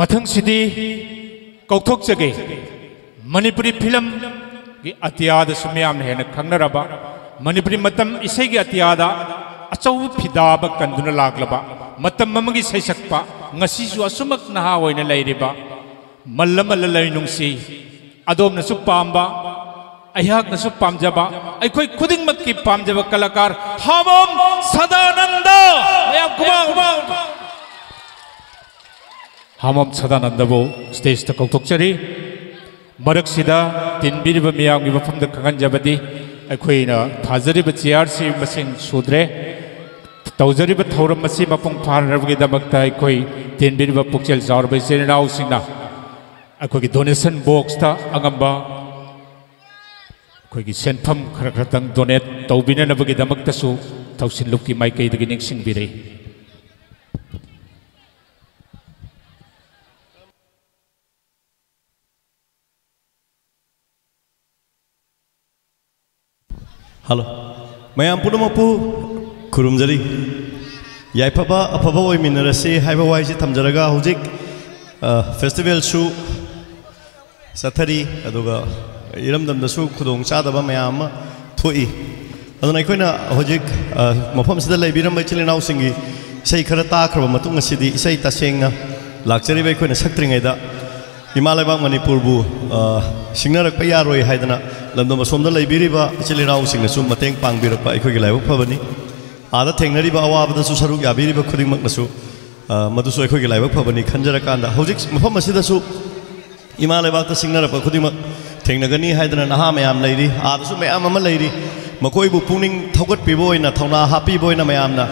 मथंग सिदी कौथोक जगे मणिपुरी फिल्म की अतियाद सुम्याम हेन खंगनरबा मणिपुरी मतम इसे की अतियादा अचौ फिदाब कंदुना लागलबा मतम ममगी सैसक्पा ngasisu asumak naha oina leiriba mallama lainuংsi adomnasu pamba ayaknasu pamjaba aikoi khudingmakki pamjaba kalakar hamam sadananda ayam kuma hamam sadananda bo stage ta kauthokchari maraksida tinbiriba miyamgi mafamda khanganjabadi aikoina thajariba chiarsi masing sudre तौजरीब थौरम मसी मपुंग फारनबगी दमकता अखोई तेनबिरिबा पुक्चेल जावरबा इचेनाव सिंगना अखोगी donation box ता अंगंबा अखोगी सेनफम खरा खरतंग donate तौबिननबगी दमकतासु थौसिन लुकी माइकैदगी निंगसिंगबिरे hello मयाम पुनमपु खुरुमजरी याइफबा अफबा ओइ मिनरसी हाइबा वाइजे थमजरगा हुजिक festival सु सथरी अदुगा इरमदमदसु खुदोंग चादबा मयाम थोई अदुना अखोइना हुजिक मफम सिदा लेबिरम बैचिलिनाउ सिंगी इसै खरा ताखरबा मतुंग सिदी इसै तसेंगना लाक्चरी बै अखोइना सक्त्रिङैदा इमा लेबांग मणिपुरबु सिंगनरकपा यारोय हाइदना लमदम सोमदा लेबिरिबा इचिलिनाउ सिंगसु मतेंग पांगबिरपा अखोइगी लाइबक फबनी आदा थेंगनरीब अवाबदसु सरुक याबिरिब खुदिंगमकनसु मदुसु अखोइगी लाइबक फबनी खंजरकांदा हौजिक मफम असिदसु इमा लेबाकता सिंगनरप खुदिंगमक थेंगनगनी हाइदना नहा मयाम लैरी आदसु मयाम अमा लैरी मकोइबु पुनिंग थौगतपिबो ओइना थौना हापिबो ओइना मयामना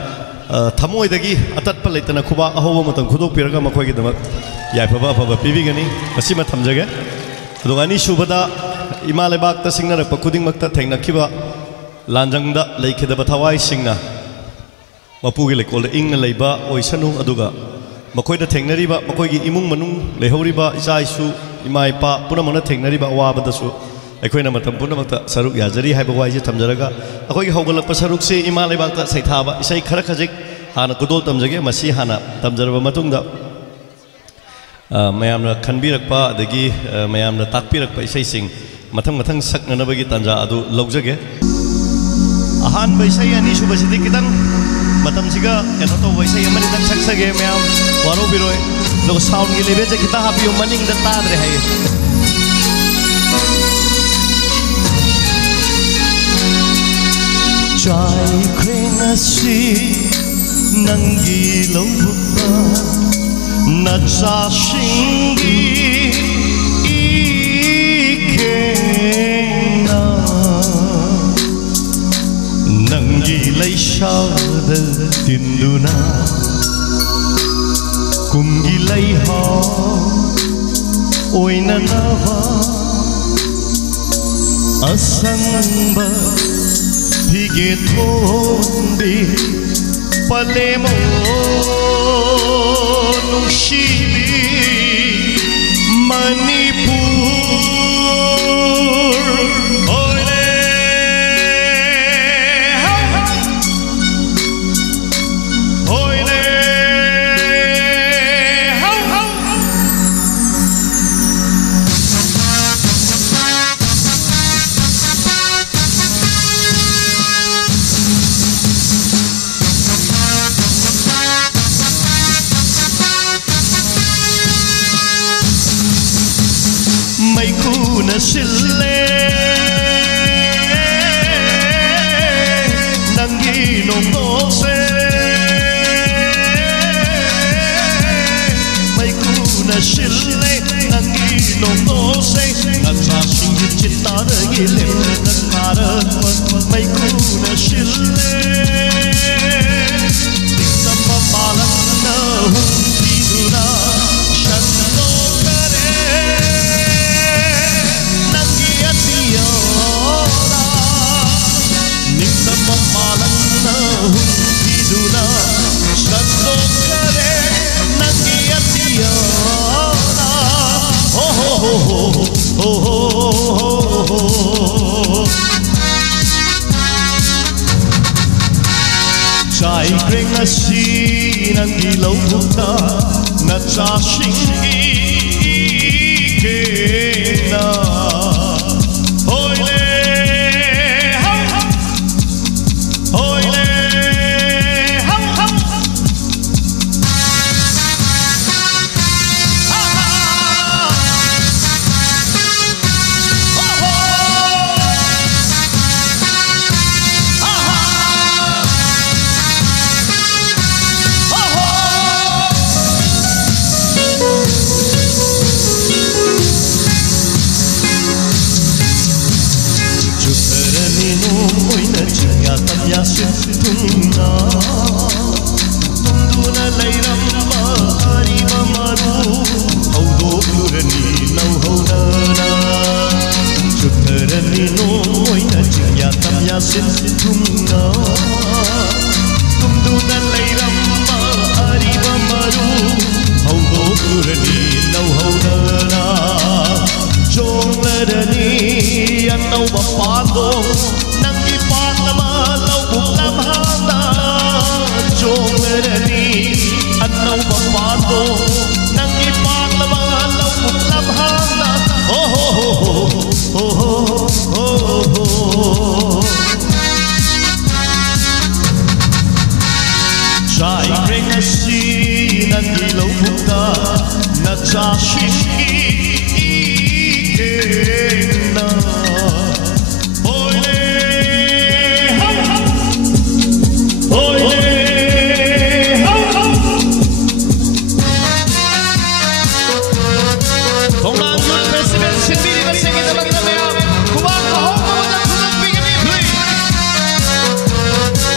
थमोइदगी अतत्प लेतना खुबा अहोबो मतम खुदोकपिरगा मखोइगी दमक याइफबा अफबा पिबिगनी मसिमा थमजगे अदुगानी सुबदा इमा लेबाकता सिंगनरप खुदिंगमकता थेंगनखिबा लांजंगदा लेखिदबा थवाई सिंगना मपुगी लेकोल इंग लेबा ओइसनु अदुगा मखोइदा थेंगनरिबा मखोइगी इमुंग मनुंग लेहौरिबा इचा इसु इमा इपा पुनमना थेंगनरिबा अवाबदसु अखोइना मतम पुनमक्ता सरुक याजरी हाइबा वाइजे थमजरगा अखोइगी हौगलप सरुक से इमा लेबाकता सैथाबा इसै खरा खजिक हाना कुदोल तमजगे मसी हाना तमजरबा मतुंगदा मयामना खनबिरकपा अदगी मयामना ताकपिरकपा इसैसिंग मथंग मथंग सकननबगी तंजा अदु लौजगे अहान बैसै अनि सुबसिदि कितंग मतम सिगा एनो तो वैसे यमनि तंग सक्सगे मयाम वारो बिरोय लो साउंड गी लेबे जे किता हापियो मनिंग द तादरे है चाय क्रेंगसी नंगी लौबुका नचा सिंगी इकेना नंगी लैशाद तिंदुना कुंगी लैहा ओइना नवा असंब भिगे थोंदी पलेमो नुशीबी मणिपुर ओले ओले Sille nangi no se mai kuna sille nangi no se nacha sing chitar gile nakar mai kuna sille sama malan na hu tidura shando kare Malanna hiduna shaddo kare nangiyatiyana ho ho ho ho ho ho chai kring asi nangi lobukta na cha shingi sin thumna tumduna leiramba ariba maru haudo kurani nau haudana chonglarani anau bapado nangi panama lau buklam hana chonglarani anau bapado nangi panama lau buklam hana oh ho ho ho ho ho ho trai kring si nangi lau bukta na cha shingi na oile oile Kongan Youth Festival sinbili ba sige dalang namaya kuwang kahong mamadang kunang bigani please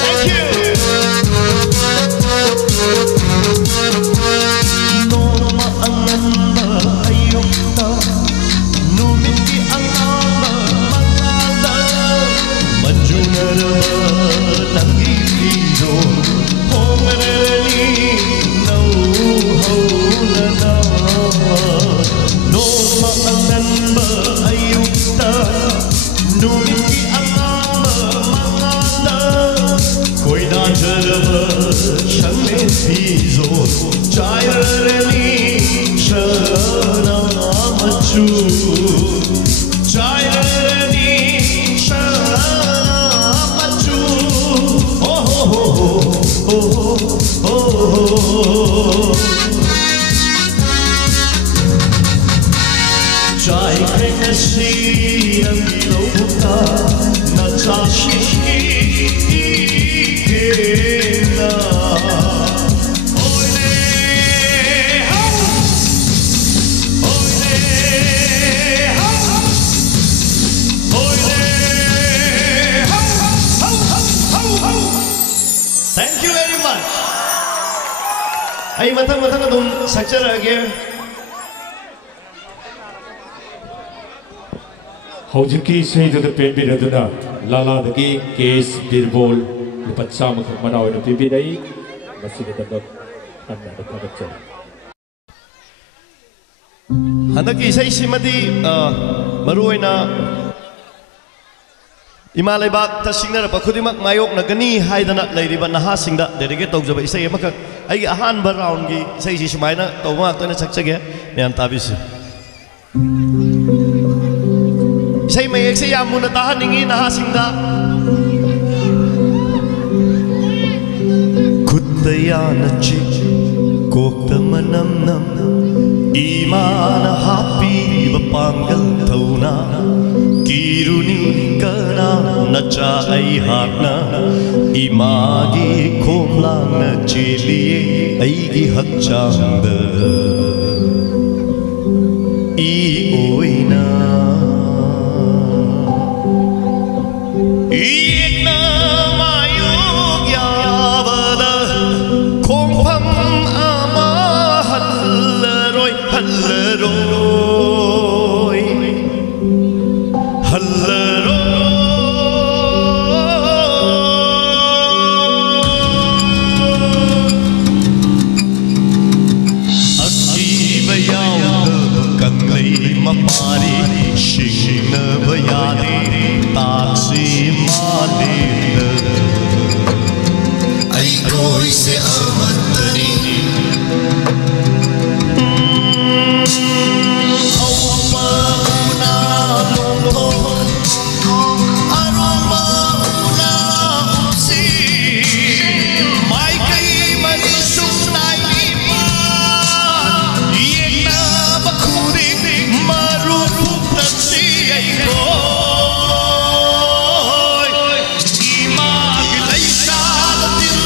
thank you Noma ang nanda ayokta numiti ang ama mangada manjunara ng ilido homerani nauhaulana Noma ang nanda ayokta numiti ang ama mangada ko'y najaraba siyang netizo Chayarani Shanamachu Chayarani Shanamachu Oh oh oh oh oh oh Chay krenasi ang ilaw buka na chashi na Thank you very much. Ay matang-matang adong sakjarage. Hojiki Sayyidud Pembiraduna Lala Dagi Case Birbol Lupat Sama Manaw na Pibidai Masih Dadag Anda Dapat Handaki isa isimadi maruoy na Imalibak ta singnara pa khudimak mayok na gani haidana leiriba nahasingda dedicate tawjaba isai amakak ai ahanba round gi isai si sumaina tawma to na sakchage myan tabis isai mayek se yamuna tahaningi nahasingda kutayana chi kokta manam nam imana happy bapanggal thauna kiruni kana nacha ai hakna imagi khomlang na chiliye aigi hakchangda I oina ikna mayug yavada khompham ama hallaroi hallaroi hallaroi Mapari shishna bayade taksi malina ai koi se amatani aupa una lolo aroma una upsi mai kai mari sunai ma yena bakuri Imag lay sa latin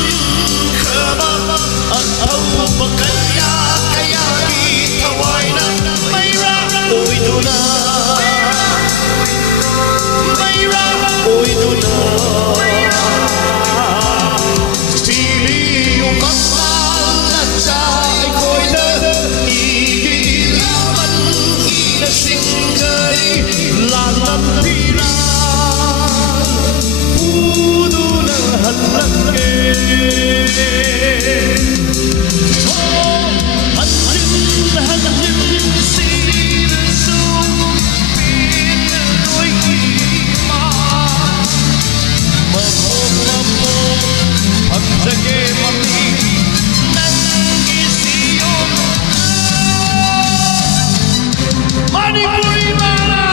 Manipuri Mana,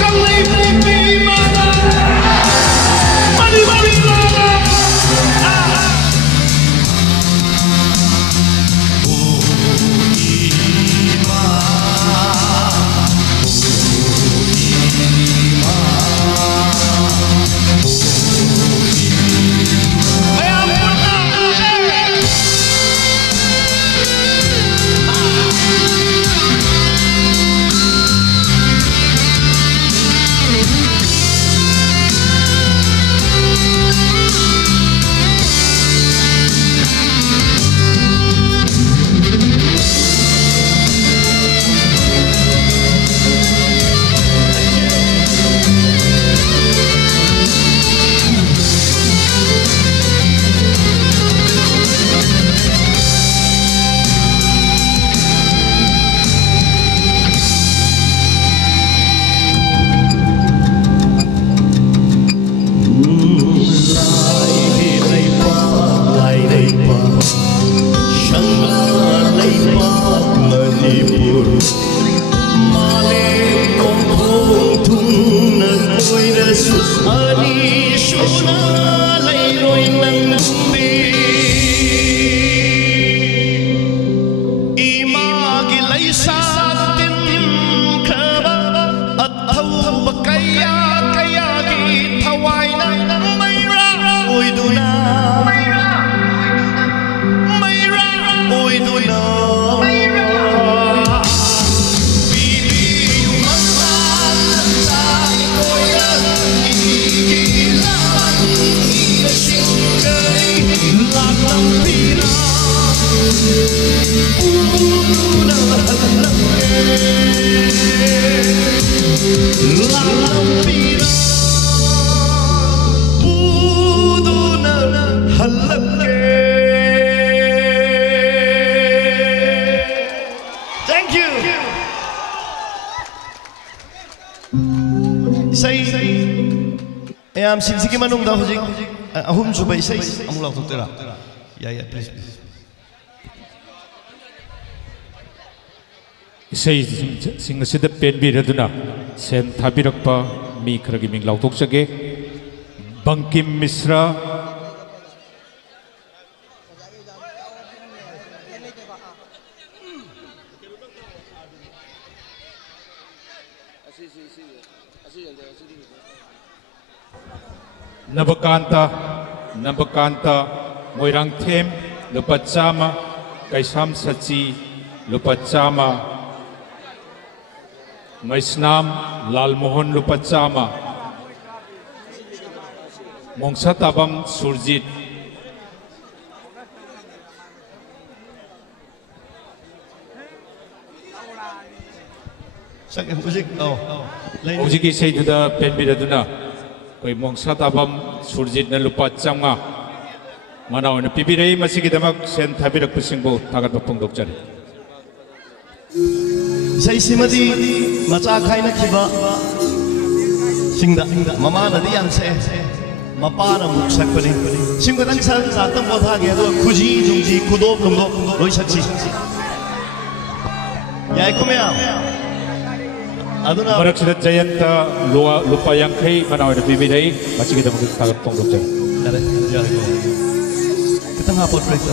Manipuri Mana, Manipuri Mana. Thank you. I am Simsiki Manung da hujik ahum suba isai amul lau tera. Ya please. Isai sing asida pen biraduna sen thabirakpa mi kharagi ming lautok jage Bankim Misra Nabakanta Moirang Them Lupachama Kaisam Sachi Lupachama Maisnam Lalmohon Lupachama Mongsatabam Surjit Ojiki say to the Penbiraduna Koi Mongsatabam Surjit Nalupachama Mana on a Pibire Masikidamak sent Tabirak Pusimbo Tagatapung Doctari. Say Simadi Macha Kaina Kiba Singda Mama Nadian say Mapana Muksakpani Simgadan Satam Bothagia Kuji Junji Kudo Lundo Loisachi Yakumea Aduna Marakshida Jayanta Lupayang Kai Mana on a Pibire Masikidamak Tagatapung Doctari. Kita ngapot mereka.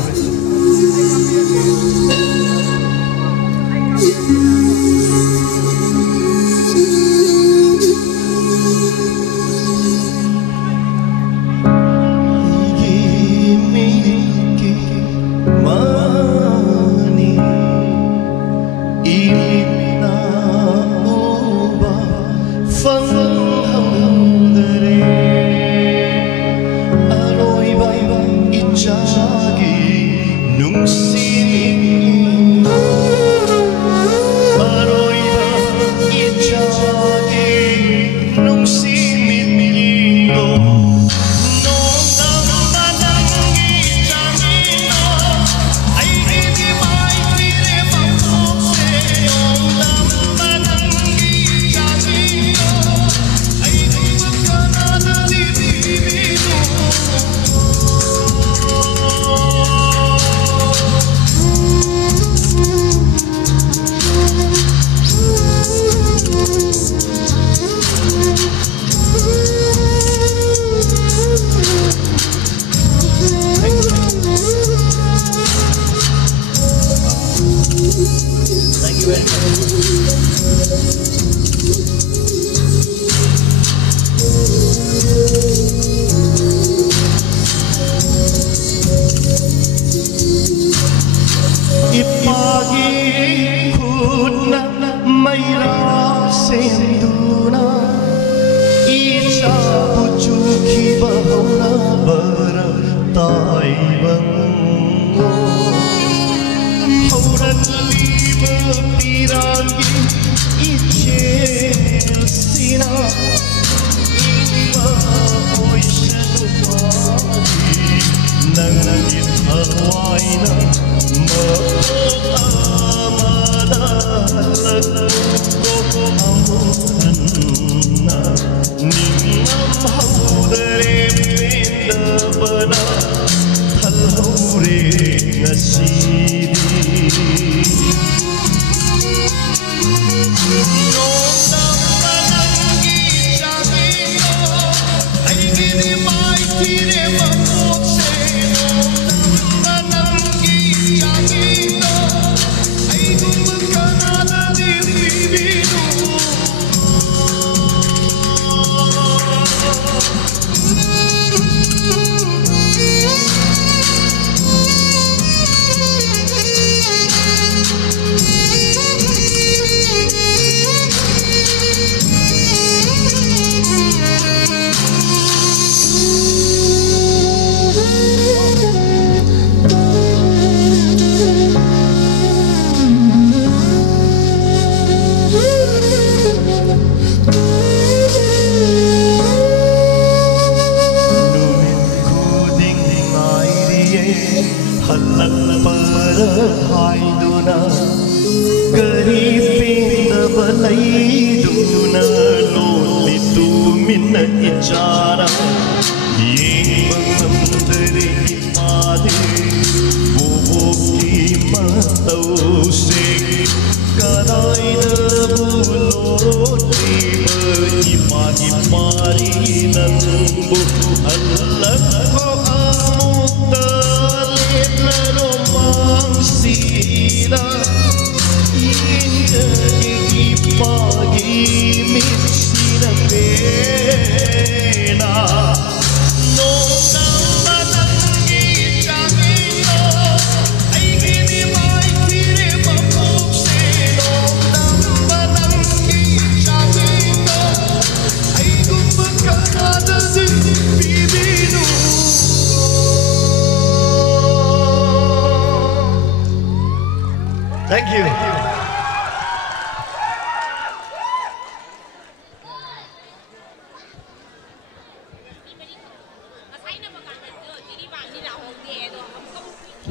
Thank you.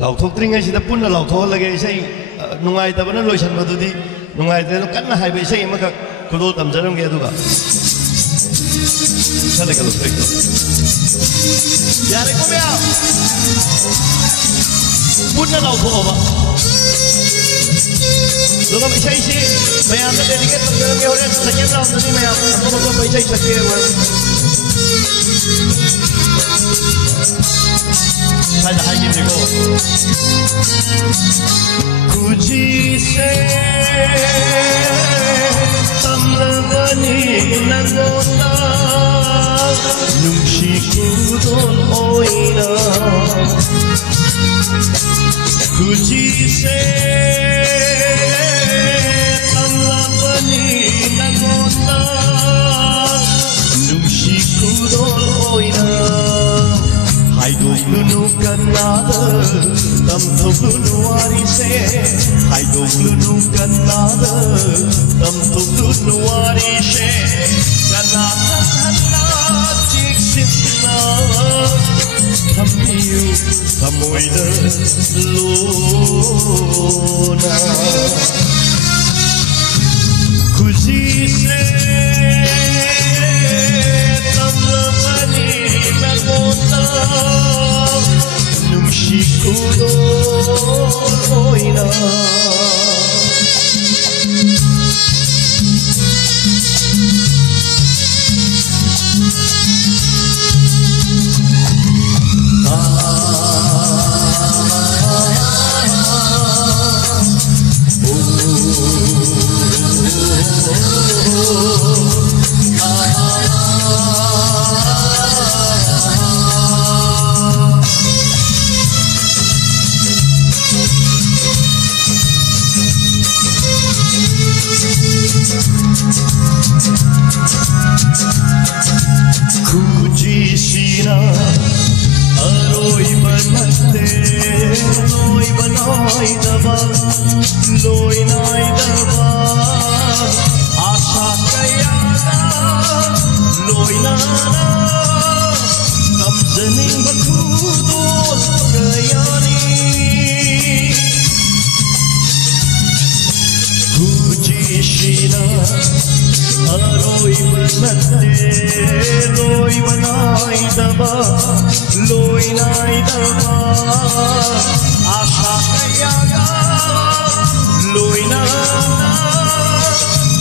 Lầu thuốc trinh ngay sẽ phun là lầu thuốc là cái xây nungai ta vẫn lôi chân vào tôi đi nungai thì nó cắn là hai bên xây mà các cô đôi tầm chân trong kia thôi cả. Sao lại cái lục trinh? Giờ đây có biết không? Phun là lầu thuốc mà. Rồi mình xây xí, mày ăn cái này cái tầm chân kia hồi nãy sạch nhẫn lòng thì mày ăn, không có mấy xây sạch kia mà. Hay là hai kim cô Kuji se tamlabani nagota Nungshi kudon oina Kuji se tamlabani nagota Nungshi kudon oina Hai đôi lunu kanada tam thục lunu arise Hai đôi lunu kanada tam thục lunu arise kanada kanada chik sitna tham yêu tham môi nơ luna kuji se tam lavani nagota Nungshikudo oina Kujishina aroi banate loi banai daba loi nai daba asha kayana loi nana kamzaning bakudol kayani Kujishina aroi banate loi banai daba loi nai daba asha kayaga loi nana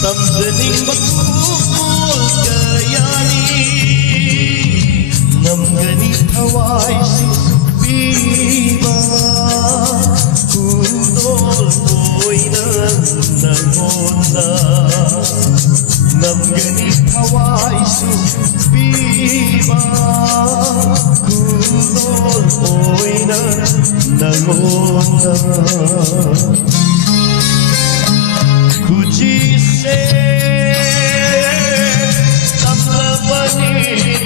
tamzaning bakul kayani namgani thawai piba kudol koina nangonda namgani thawai piba kudol koina nangonda kujise tamlabani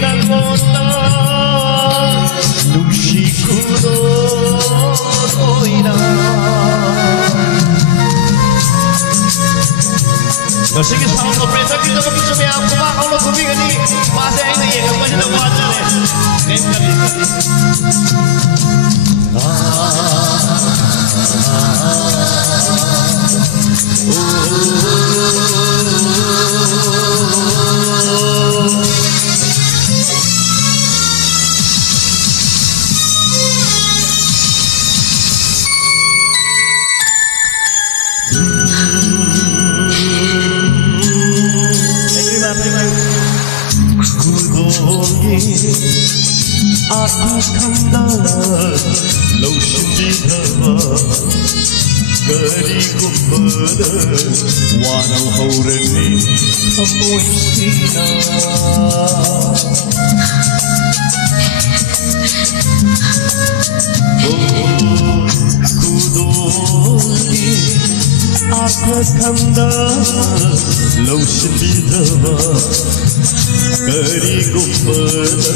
nangonda nungshi kudol koina Sige sound operator kita kami semua aku mah kalau kami gini masih ini ya kamu jadi wajar ya. Aku kandang lotion di dhaba gari kumbada wano haurani amoy sina kudoli aku kandang lotion di dhaba gari kumbada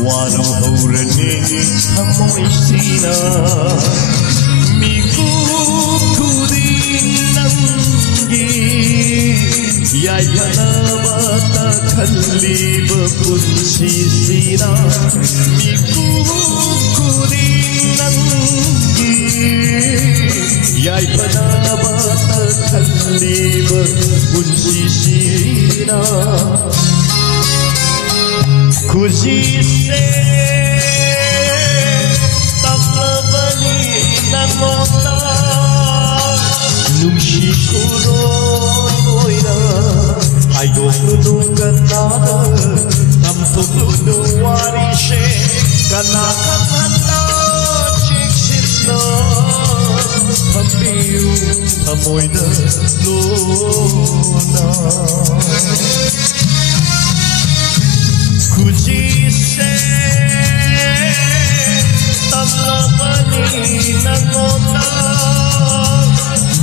wano haurani amoy sina miku kudinangi yai panabata khalliba kunsi sina miku kudinangi yai panabata khalliba kunsi sina Kujise tamlabani nangonda nungshi kudoina hayo nunggana tamtulu warishe kana kana chiksina hambiu hamoina lona Kujise tamlabani nangonda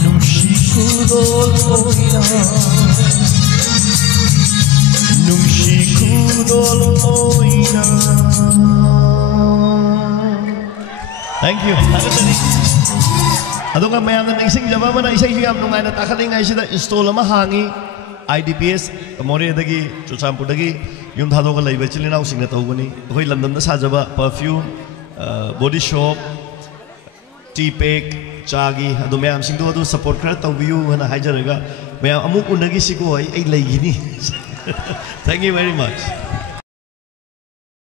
nungshi kudoloina nungshi kudoloina Thank you. Adong ang mayang ng isang jaba man isang siyam nung ay natakaling ay sila install ama hangi IDPS kamori dagi chusampu dagi yung thado ka laiba chilina using na tawgani hoy lamdam na sajaba perfume body shop tea pack chagi ado mayam sing do support kra tawbiu hana haijaraga mayam amuk unagi siko ay laigini Thank you very much